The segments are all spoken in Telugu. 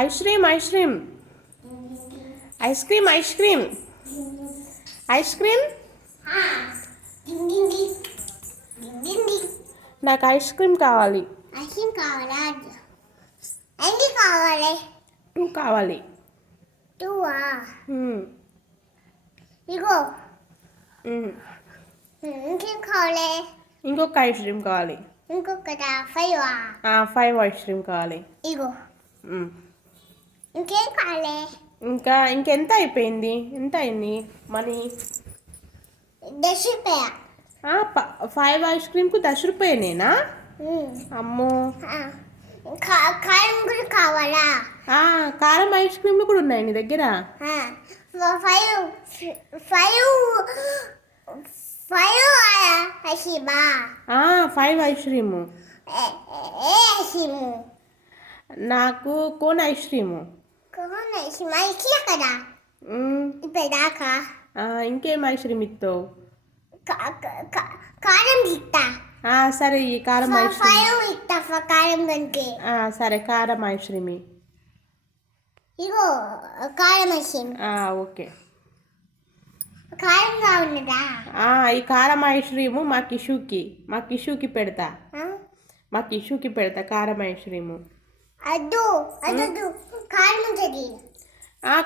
Ice cream ice cream ice cream ice cream ice cream నాకు ఐస్ క్రీమ్ కావాలి. ఐస్ క్రీమ్ కావాలా? ఎన్ని కావాలి? 2 కావాలి. 2ఆ? ఇగో. ఇంకేం కావాలి? ఇంకొక ఐస్ క్రీమ్ కావాలి. ఇంకొకట 5ఆ? 5 ఐస్ క్రీమ్ కావాలి. ఇగో. ఇంకేం కావాలి? ఇంకెంత అయిపోయింది? ఎంత అయింది మనీ? 10 రూపాయ. 5 ఐస్ క్రీమ్కు 10 రూపాయనేనా? అమ్మో. కారం కూడా కావాలా? కారం ఐస్ క్రీమ్లు కూడా ఉన్నాయి నీ దగ్గర? 5 ఐస్ క్రీము. నాకు కోన్ ఐస్ క్రీము. కదా ఇప్పుడు దాకా. ఇంకేం ఐస్ క్రీమ్ ఇస్తావు? కారం ఇస్తా. సరే ఈ కారం ఐస్ క్రీమ్ ఇస్తా. కారం కంటే సరే కారం ఐస్ క్రీమ్. ఇగో కారం ఐస్ క్రీమ్. ఓకే. కారంగా ఉన్నదా? ఈ కారం ఐస్ క్రీము మా కిషుకి పెడతా. మా కిషుకి పెడతా కారం ఐస్ క్రీము. అద్దు కారం ఉంటుంది.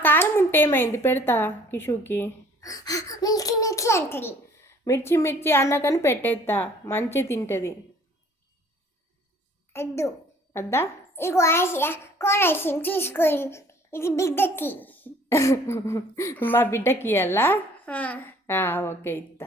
కారం ఉంటే ఏమైంది, పెడతా కిషుకి. మిర్చి అంటది. మిర్చి అన్నకని పెట్టేస్తా, మంచి తింటది. అద్దా? ఇగో కోన్ ఐస్ క్రీమ్ తీసుకొని ఇది బిడ్డకి. మా బిడ్డకి ఇవ్వాలా? ఓకే ఇస్తా.